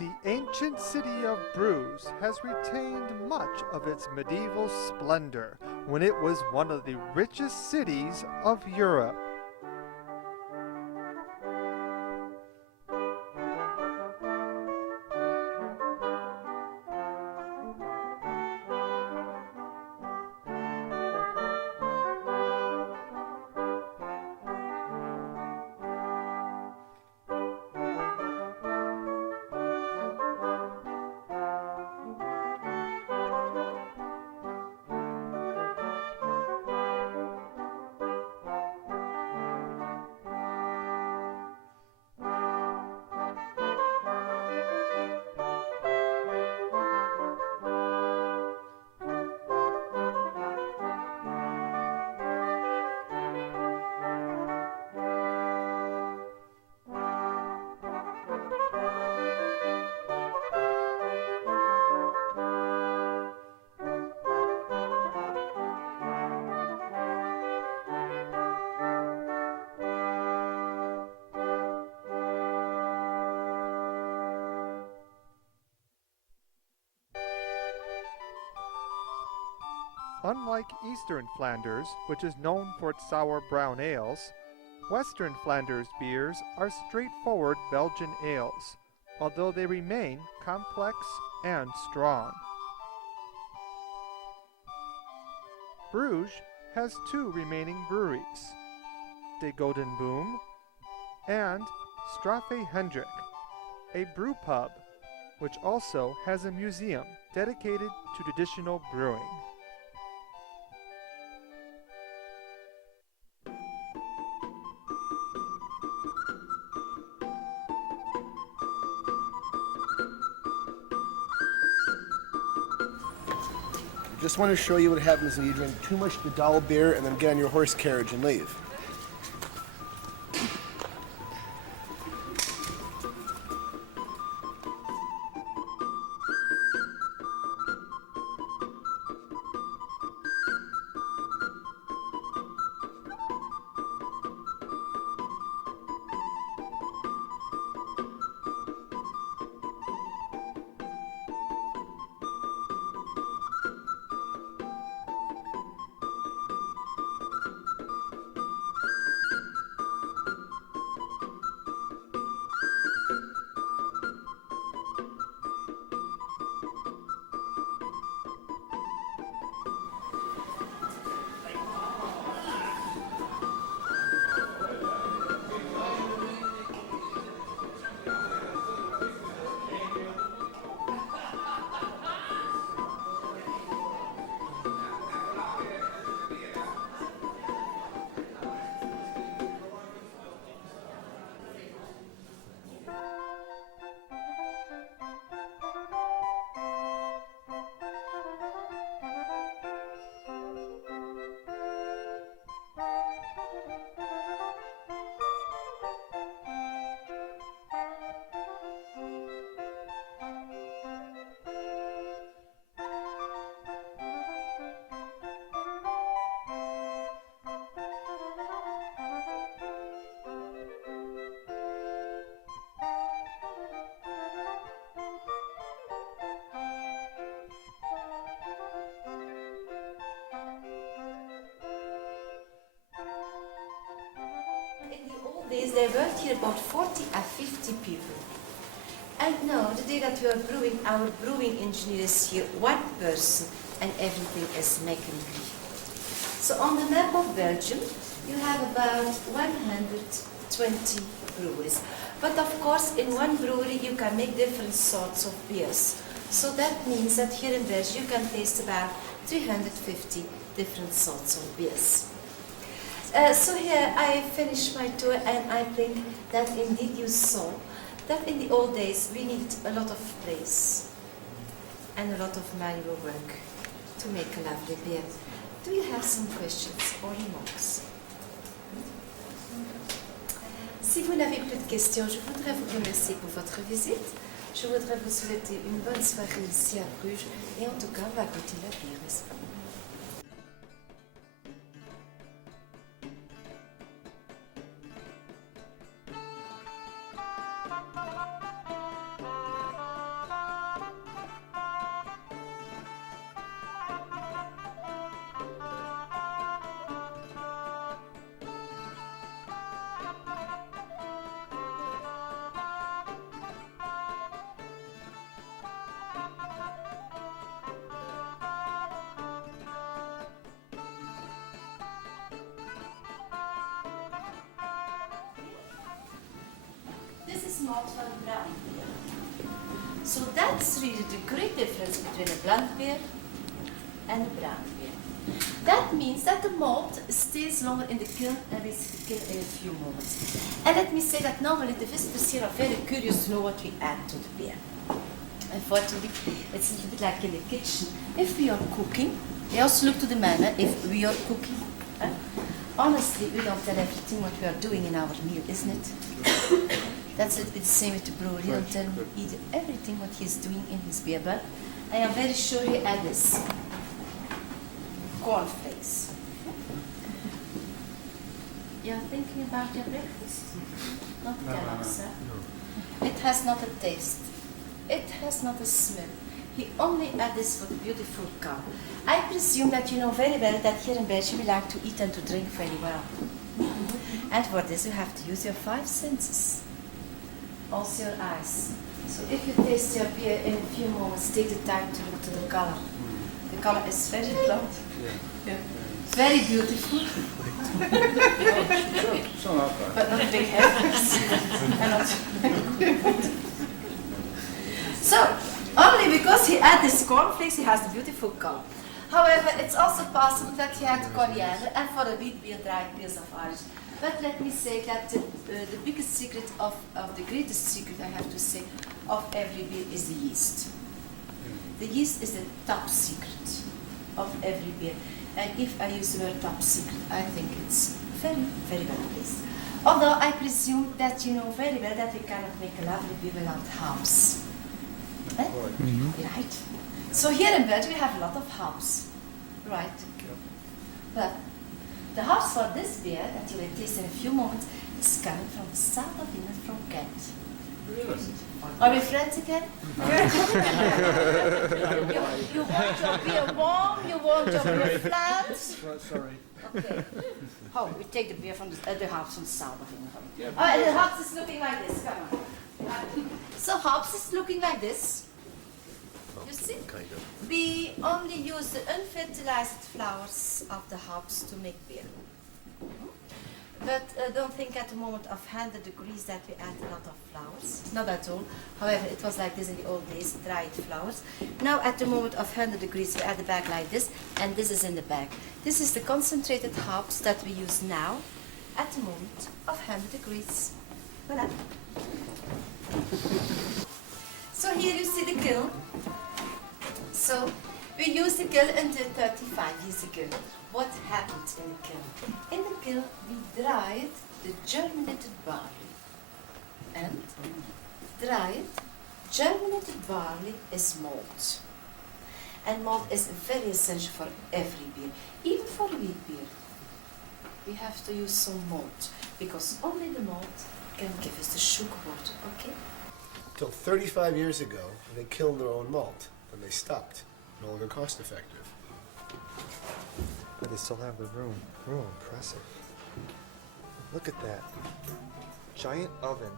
The ancient city of Bruges has retained much of its medieval splendor when it was one of the richest cities of Europe. Unlike Eastern Flanders, which is known for its sour brown ales, Western Flanders beers are straightforward Belgian ales, although they remain complex and strong. Bruges has two remaining breweries, De Golden Boom and Straffe Hendrik, a brew pub, which also has a museum dedicated to traditional brewing. Just want to show you what happens when you drink too much of the Dolle beer and then get on your horse carriage and leave. There were here about 40 or 50 people. And now, the day that we are brewing, our brewing engineer is here, one person, and everything is mechanically. So on the map of Belgium, you have about 120 breweries. But of course, in one brewery, you can make different sorts of beers. So that means that here in Belgium, you can taste about 350 different sorts of beers. So here I finished my tour, and I think that indeed you saw that in the old days we need a lot of place and a lot of manual work to make a lovely beer. Do you have some questions or remarks? Si vous n'avez plus de questions, je voudrais vous remercier pour votre visite. Je voudrais vous souhaiter une bonne soirée ici à Bruges. Et en tout cas, on va goûter la bière, n'est-ce pas? This is malt from brown beer. So that's really the great difference between a blonde beer and a brown beer. That means that the malt stays longer in the kiln and is the kiln in a few moments. And let me say that normally the visitors here are very curious to know what we add to the beer. Unfortunately, it's a little bit like in the kitchen. If we are cooking, we also look to the manner if we are cooking. Honestly, we don't tell everything what we are doing in our meal, isn't it? That's a little bit the same with the brewer. He don't tell me either everything what he's doing in his beer, but I am very sure he add this. Cornflakes. You're thinking about your breakfast? Not Kellogg's, huh? It has not a taste. It has not a smell. He only add this for the beautiful color. I presume that you know very well that here in Belgium we like to eat and to drink very well. And for this you have to use your 5 senses. Also your eyes. So if you taste your beer in a few moments, take the time to look to the color. The color is very blonde. Yeah. Very beautiful. But not big heavens. And not so, only because he added this cornflakes, he has the beautiful color. However, it's also possible that he had coriander and for a wheat beer, dried beers of Irish. But let me say that the biggest secret of the greatest secret, I have to say, of every beer is the yeast. The yeast is the top secret of every beer. And if I use the word top secret, I think it's very, very well placed. Although I presume that you know very well that we cannot make a lovely beer without hops. Eh? Right. So here in Belgium we have a lot of hops. Right. But the hops for this beer that you will taste in a few moments is coming from the south of England, from Kent. Really? Are we friends again? you want your beer warm, you want your beer flat. Sorry. Okay. Oh, we take the beer from the hops from the south of England. Yeah. Oh, and the hops is looking like this, come on. So hops is looking like this. You see? Kind of. We only use the unfertilized flowers of the hops to make beer. But don't think at the moment of 100 degrees that we add a lot of flowers. Not at all. However, it was like this in the old days, dried flowers. Now at the moment of 100 degrees we add the bag like this, and this is in the bag. This is the concentrated hops that we use now at the moment of 100 degrees. Voilà. So here you see the kiln. So we use the kiln until 35 years ago. What happened in the kiln? In the kiln we dried the germinated barley. And dried germinated barley is malt. And malt is very essential for every beer, even for wheat beer. We have to use some malt because only the malt can give us the sugar water, okay? Till 35 years ago, they killed their own malt. Then they stopped. No longer cost effective. But they still have the room. Real impressive. Look at that. Giant oven.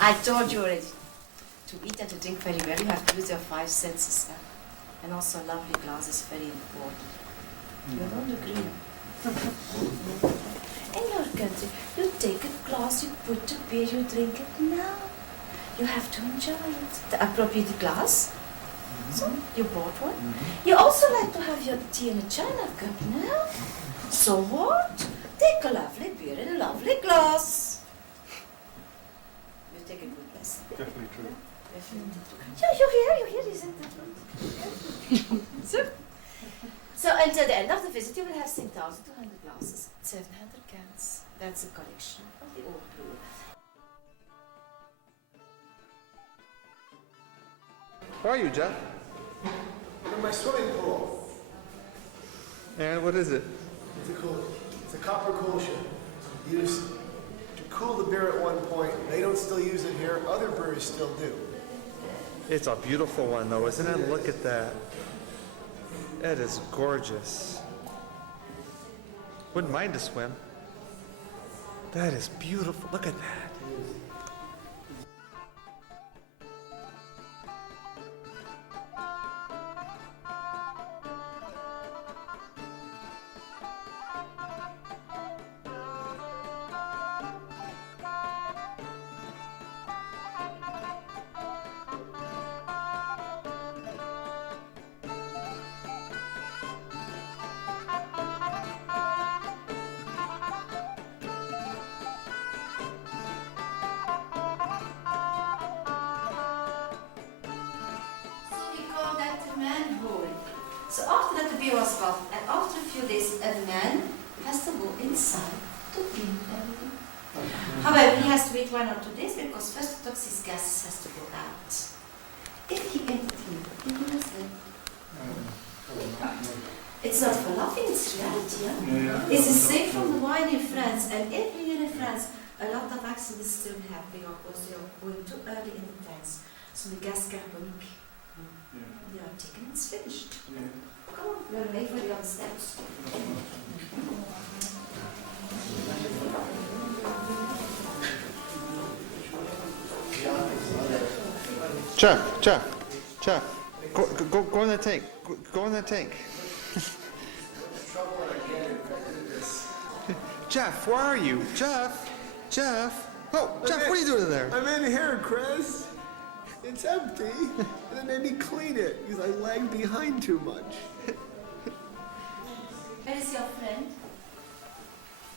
I told you already. To eat and to drink very well, you have to use your 5 senses. Huh? And also a lovely glass is very important. You don't agree? In your country, you take a glass, you put the beer, you drink it now. You have to enjoy it. The appropriate glass. So, you bought one. You also like to have your tea in a china cup now. So what? Take a lovely beer in a lovely glass. You take a good lesson. Definitely true. Definitely true. You hear, isn't that right? So, So until the end of the visit, you will have 1,200 glasses, 700 cans. That's a collection of the old brewery. Where are you, Jeff? I'm in my swimming pool. And what is it? It's a copper coolsha used to cool the beer at one point. They don't still use it here. Other breweries still do. It's a beautiful one, though, isn't it? Look at that. It is gorgeous. Wouldn't mind to swim. That is beautiful. Look at that. Manhole. So after that the beer was bought, and after a few days a man has to go inside to clean everything. However, he has to wait 1 or 2 days because first the toxic gases has to go out. If he entertained, he was there. It's not for laughing, it's reality. Yeah? It's the same from the wine in France, and every year in France a lot of accidents still happen because they are going too early in the tanks. So the gas carbonique. They are taken and it's finished. Come on, we're waiting for the other steps. Jeff, go in the tank. Go in the tank. Jeff, where are you? Jeff. Oh, Jeff, what are you doing in there? I'm in here, Chris. It's empty. And they made me clean it because I lagged behind too much. Where is your friend?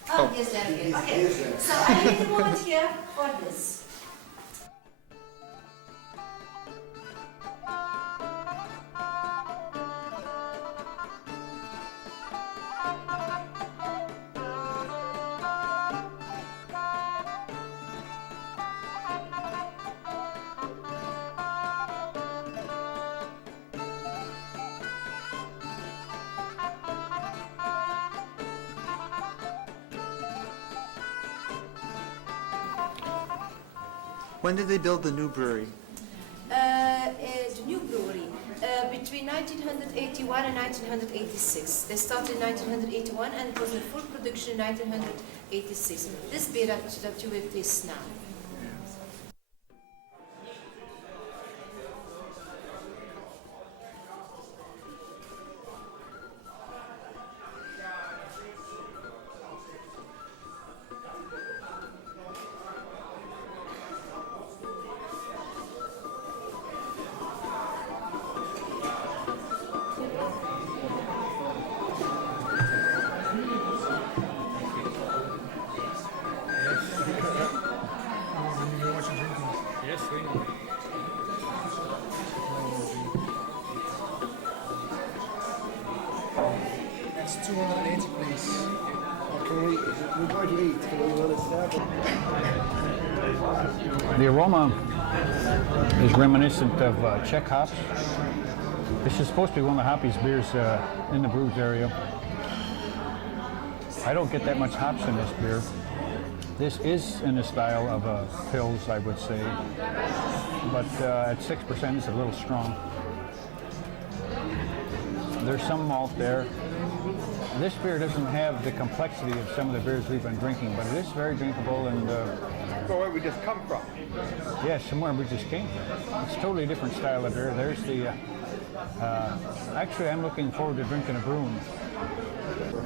Oh, yes, there he is. Okay, so I need a moment here for this. When did they build the new brewery? The new brewery, between 1981 and 1986. They started in 1981 and it was in full production in 1986. This beer that you will taste now. That's 280, please. We're going to eat. Can we run a stab? The aroma is reminiscent of Czech hops. This is supposed to be one of the hoppiest beers in the Bruges area. I don't get that much hops in this beer. This is in the style of a Pils, I would say, but at 6% it's a little strong. There's some malt there. This beer doesn't have the complexity of some of the beers we've been drinking, but it is very drinkable and Where we just come from. yeah, somewhere we just came from. It's a totally different style of beer. There's the, actually I'm looking forward to drinking a Bruin.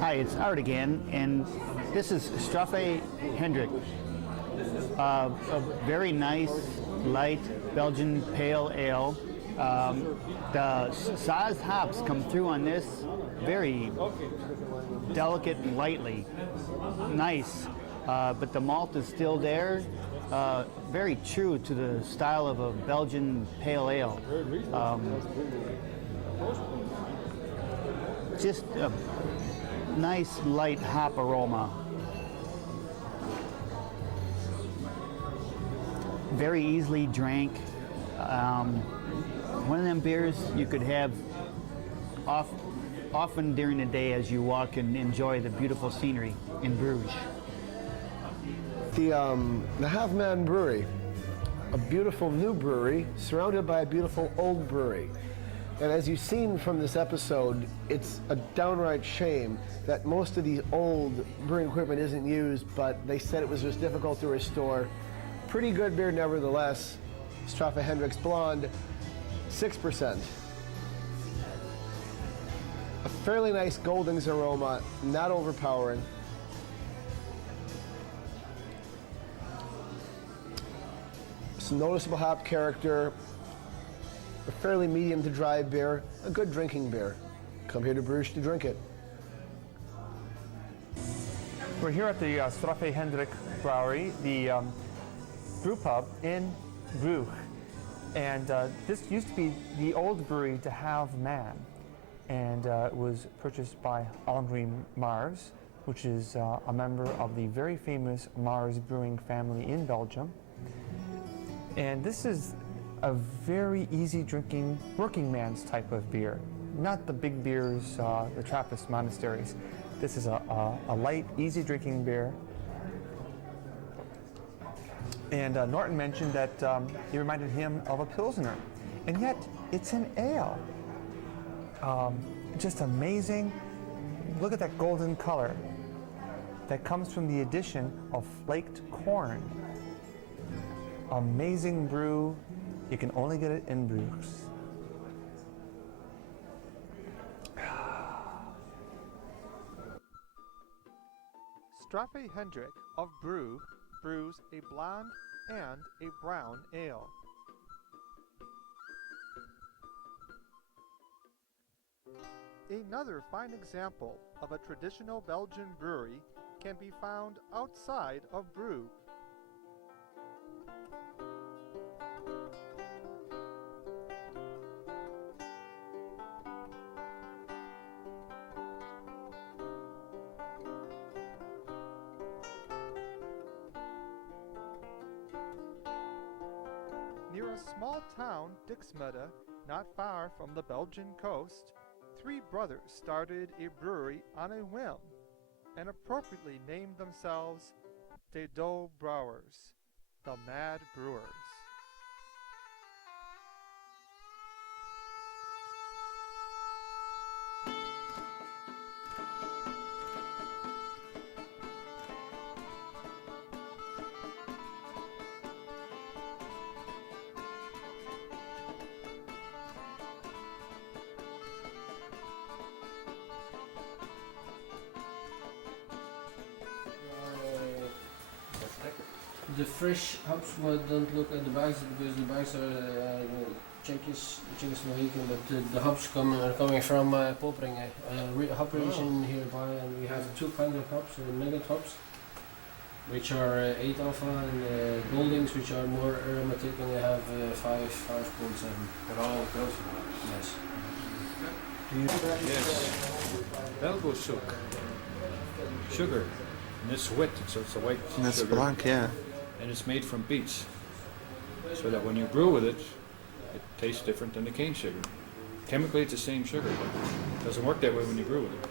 Hi, it's Art again, and this is Straffe Hendrik. A very nice, light Belgian pale ale. The Saaz hops come through on this very delicate and lightly. Nice, but the malt is still there. Very true to the style of a Belgian pale ale. just a nice light hop aroma. Very easily drank. One of them beers you could have often during the day as you walk and enjoy the beautiful scenery in Bruges. The Half Man Brewery, a beautiful new brewery surrounded by a beautiful old brewery. And as you've seen from this episode, it's a downright shame that most of the old brewing equipment isn't used, but they said it was just difficult to restore. Pretty good beer nevertheless. Straffe Hendricks Blonde, 6%. A fairly nice Goldings aroma, not overpowering. Some noticeable hop character, a fairly medium to dry beer, a good drinking beer. Come here to Bruges to drink it. We're here at the Straffe Hendrik Brewery, the brew pub in Bruges. And this used to be the old brewery to have man. And it was purchased by Henri Mars, which is a member of the very famous Mars brewing family in Belgium. And this is a very easy drinking working man's type of beer, not the big beers, the Trappist monasteries. This is a light, easy drinking beer. And Norton mentioned that it reminded him of a Pilsner, and yet it's an ale. Just amazing. Look at that golden color that comes from the addition of flaked corn. Amazing brew. You can only get it in Bruges. Straffe Hendrik of Bruges brews a blonde and a brown ale. Another fine example of a traditional Belgian brewery can be found outside of Bruges. Near a small town, Dixmude, not far from the Belgian coast, three brothers started a brewery on a whim and appropriately named themselves the Dolle Brewers, the Mad Brewers. The fresh hops don't look at the bags because the bags are Czechoslovakian, but the hops are coming from Poperinge, hop region hereby, and we have two kinds of hops, nugget hops, which are 8 alpha, and Goldings, which are more aromatic, and they have 5.7. They're all those? Yes. Yes. Belgo sugar. And it's wet, so it's a white That's sugar. blanc, yeah. And it's made from beets. So that when you brew with it, it tastes different than the cane sugar. Chemically it's the same sugar, but it doesn't work that way when you brew with it.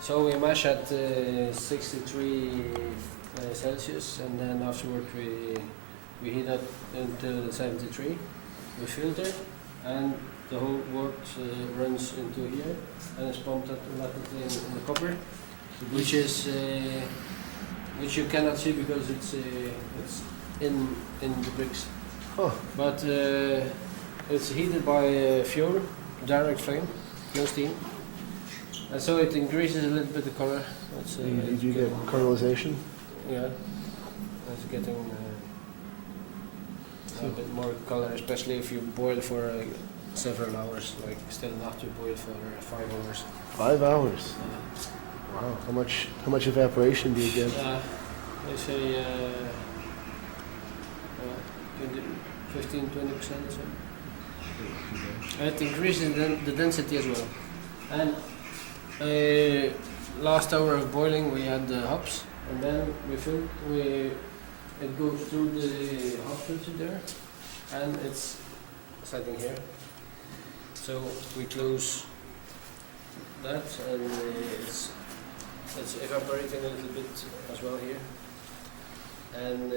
So we mash at 63 Celsius, and then afterward we heat up until 73. We filter, and the whole wort runs into here, and is pumped automatically in the copper, which you cannot see because it's in the bricks. Huh. But it's heated by fuel, direct flame, no steam. And so it increases a little bit the color. It's, Did you get caramelization? Yeah, it's getting a bit more color, especially if you boil for several hours, like still not to boil for 5 hours. 5 hours. Wow. How much evaporation do you get? They say 15-20%. So. And it increases the density as well. And last hour of boiling, we had the hops, and then it goes through the hop filter there, and it's sitting here. So we close that, and it's evaporating a little bit as well here. And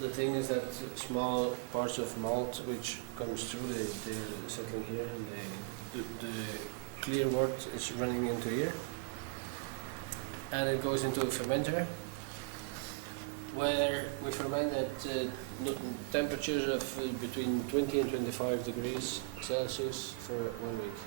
the thing is that small parts of malt which comes through, they're settling here, and the clear wort is running into here. And it goes into a fermenter, where we ferment at temperatures of between 20 and 25 degrees Celsius for 1 week.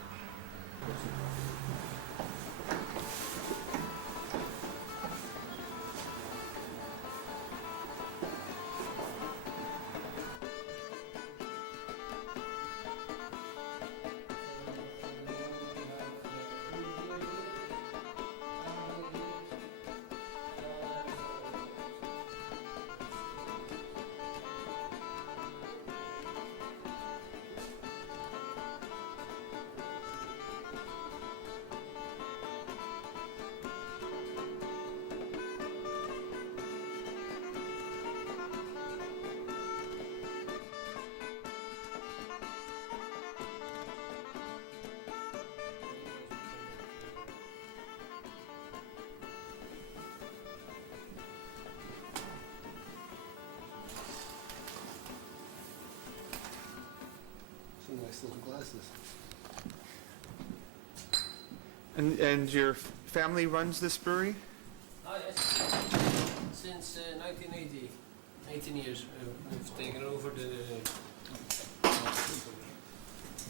Nice little glasses. And your family runs this brewery? Ah, yes. Since 1980, 18 years, we've taken over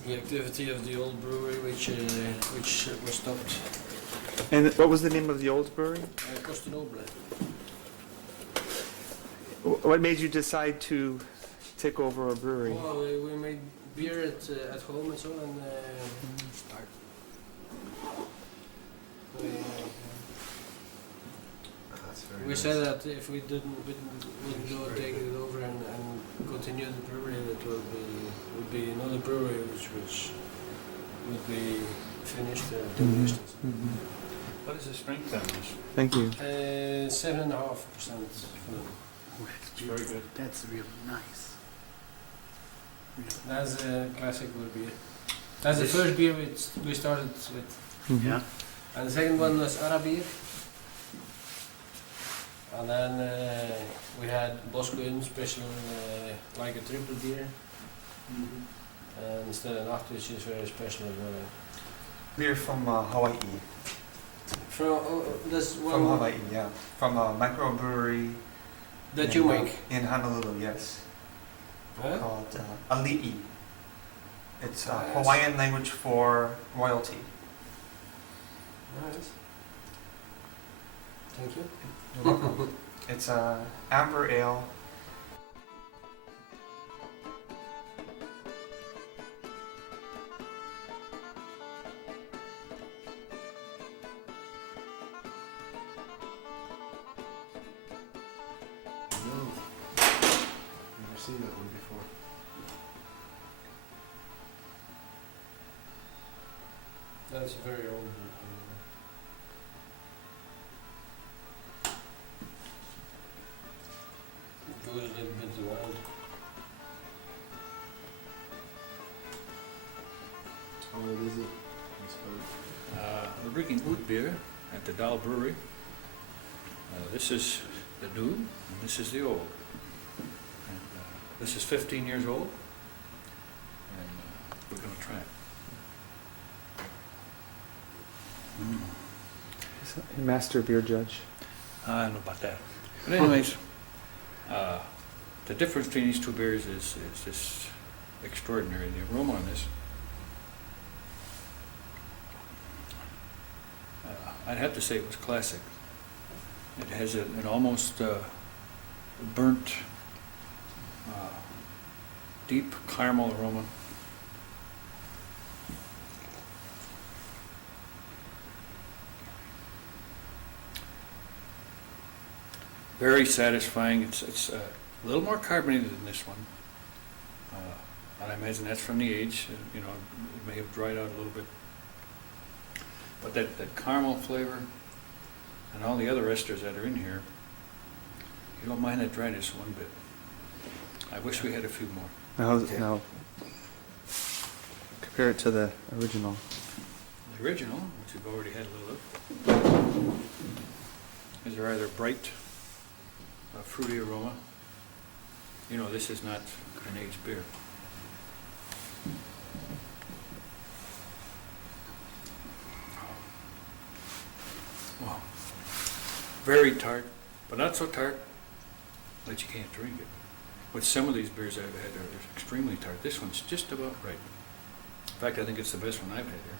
the activity of the old brewery, which was stopped. And what was the name of the old brewery? Dolle. What made you decide to take over a brewery? Well, we made beer at home and so on, and we said that if we wouldn't go take it over and continue the brewery, it would be another brewery which would be finished distance. What is the strength on this? Thank you. 7.5%. It's very good. That's real nice. That's a classic wood beer. That's the first beer we started with. Mm-hmm. Yeah. And the second one was Arabier. And then we had Boscoon special, like a triple beer. And still an which is very special as well. Beer from Hawaii. From this one From Hawaii, yeah. From a micro-brewery that you make. in Honolulu, yes. Huh? Called Ali'i. It's Ah, yes. Hawaiian language for royalty. Nice. Thank you. You're welcome. It's a amber ale. No. Never seen that one before. That's very old. It goes a little bit around. How old is it? I suppose. We're drinking wood beer at the Dolle brewery. This is the new, and this is the old. And, this is 15 years old, and we're going to try it. Master beer judge. I don't know about that. But anyways, the difference between these two beers is just extraordinary. The aroma on this, I'd have to say it was classic. It has an almost burnt deep caramel aroma. Very satisfying. It's a little more carbonated than this one. And I imagine that's from the age. You know, it may have dried out a little bit. But that caramel flavor and all the other esters that are in here, you don't mind that dryness one bit. I wish we had a few more. Now, compare it to the original. The original, which we've already had a little of, is a rather bright, fruity aroma. You know, this is not an aged beer. Wow. Very tart, but not so tart that you can't drink it. With some of these beers I've had are extremely tart. This one's just about right. In fact, I think it's the best one I've had here.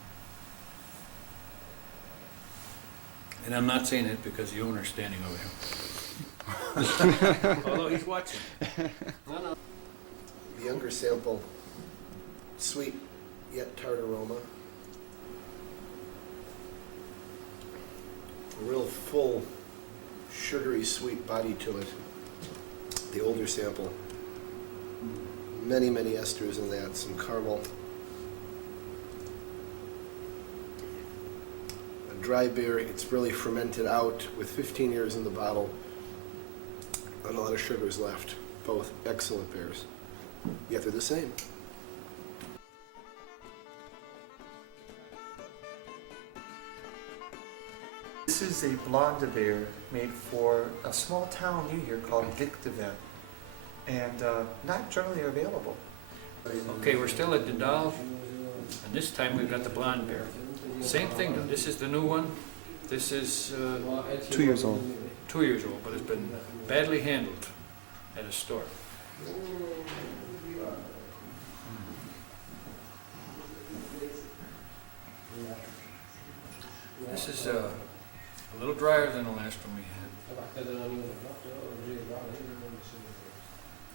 And I'm not saying it because the owner's standing over here. Although he's watching. The younger sample, sweet yet tart aroma. A real full, sugary sweet body to it. The older sample, many esters in that, some caramel. A dry beer, it's really fermented out with 15 years in the bottle. Not a lot of sugars left. Both excellent beers, yet they're the same. This is a blonde beer made for a small town near here called Dictaven, and not generally available. Okay, we're still at the Dolle, and this time we've got the blonde beer. Same thing though. This is the new one. This is 2 years old. 2 years old, but it's been badly handled at a store. This is a little drier than the last one we had.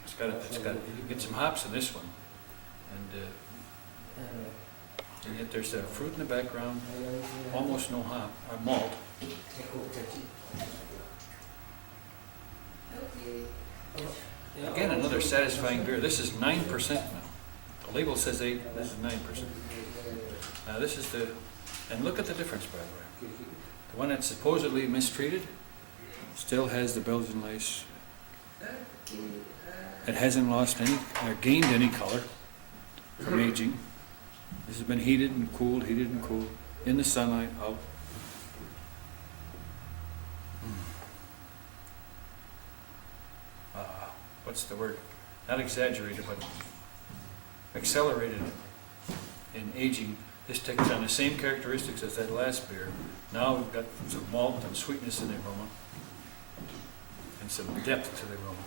It's got you get some hops in this one, and yet there's fruit in the background, almost no hop or malt. Again, another satisfying beer. This is 9% now. The label says 8. This is 9%. Now this is and look at the difference, by the way. The one that's supposedly mistreated still has the Belgian lace. It hasn't lost any or gained any color from aging. This has been heated and cooled, in the sunlight, out. What's the word? Not exaggerated, but accelerated in aging. This takes on the same characteristics as that last beer. Now we've got some malt and sweetness in the aroma, and some depth to the aroma.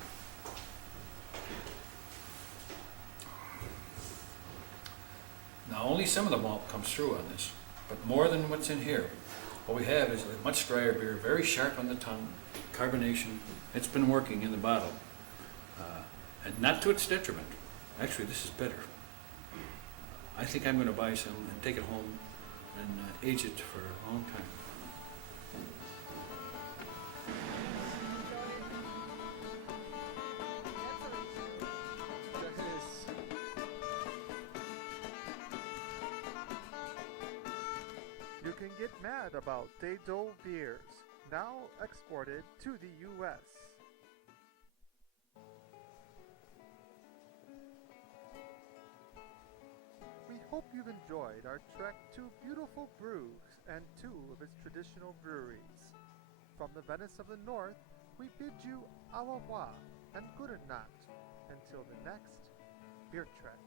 Now only some of the malt comes through on this, but more than what's in here. What we have is a much drier beer, very sharp on the tongue, carbonation. It's been working in the bottle, and not to its detriment. Actually, this is better. I think I'm going to buy some and take it home and age it for a long time. You can get mad about Dolle beers, now exported to the U.S. We hope you've enjoyed our trek to beautiful Bruges and two of its traditional breweries. From the Venice of the North, we bid you au revoir and good night until the next beer trek.